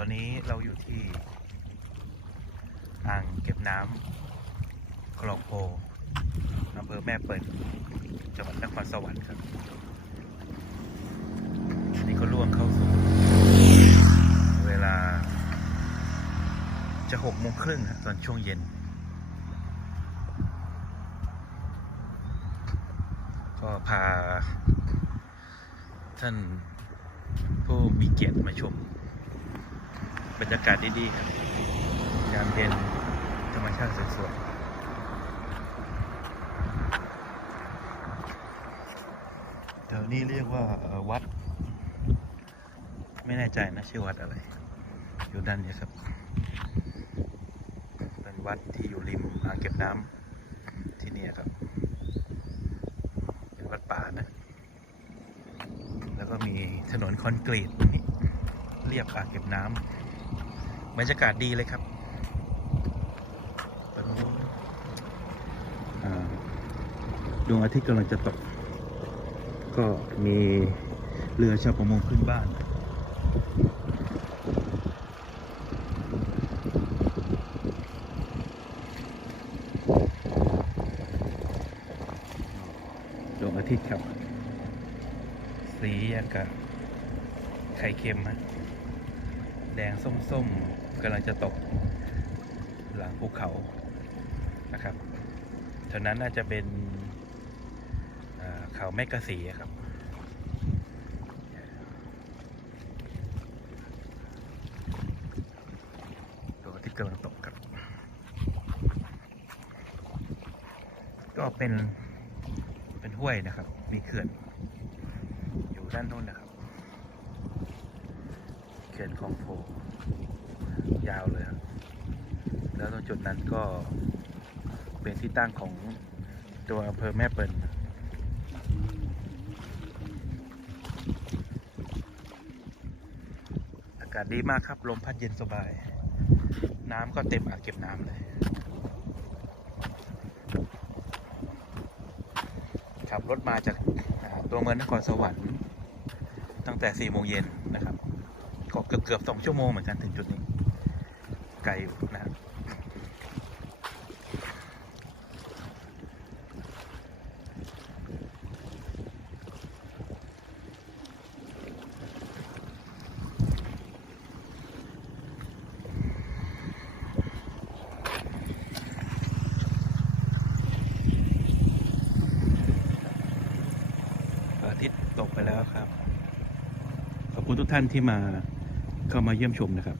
ตอนนี้เราอยู่ที่อ่างเก็บน้ำคลองโพอำเภอแม่เปิดจังหวัดนครสวรรค์ครับ นี่ก็ล่วงเข้าสู่ เวลา จะหกโมงครึ่งตอนช่วงเย็น ก็พา ท่านผู้มีเกียรติมาชม บรรยากาศดีๆครับยามเย็นธรรมชาติสวยๆแถวนี้เรียกว่าวัด ไม่แน่ใจนะชื่อวัดอะไร อยู่ด้านนี้ครับ เป็นวัดที่อยู่ริมอ่างเก็บน้ำที่นี่ครับ เป็นวัดป่านะ แล้วก็มีถนนคอนกรีตเรียบอ่างเก็บน้ำ บรรยากาศดีเลยครับตอนนี้อ่าดวงอาทิตย์กำลังจะตก ก็มีเรือชาวประมงขึ้นบ้านดวงอาทิตย์ครับ สีอย่างกับไข่เค็มฮะแดงส้มๆ กำลังจะตกหลังภูเขานะครับแถวนั้นน่าจะเป็นเขาแมกกะสีครับดวทิตย์กำลังตกครับ ก็เป็นเป็นห้วยนะครับ มีเขื่อน อยู่ด้านโน้นนะครับ เขื่อนคลองโพ ยาวเลยครับแล้วตรงจุดนั้นก็เป็นที่ตั้งของตัวอำเภอแม่เปิลอากาศดีมากครับ ลมพัดเย็นสบาย น้ำก็เต็มอ่างเก็บน้ำเลย ขับรถมาจากตัวเมืองนครสวรรค์ตั้งแต่4โมงเย็นนะครับก็เกือบเกือบสองชั่วโมงเหมือนกันถึงจุดนี้ ไกลอยู่นะครับอาทิตย์ตกไปแล้วครับ ขอบคุณทุกท่านที่มาเข้ามาเยี่ยมชมนะครับ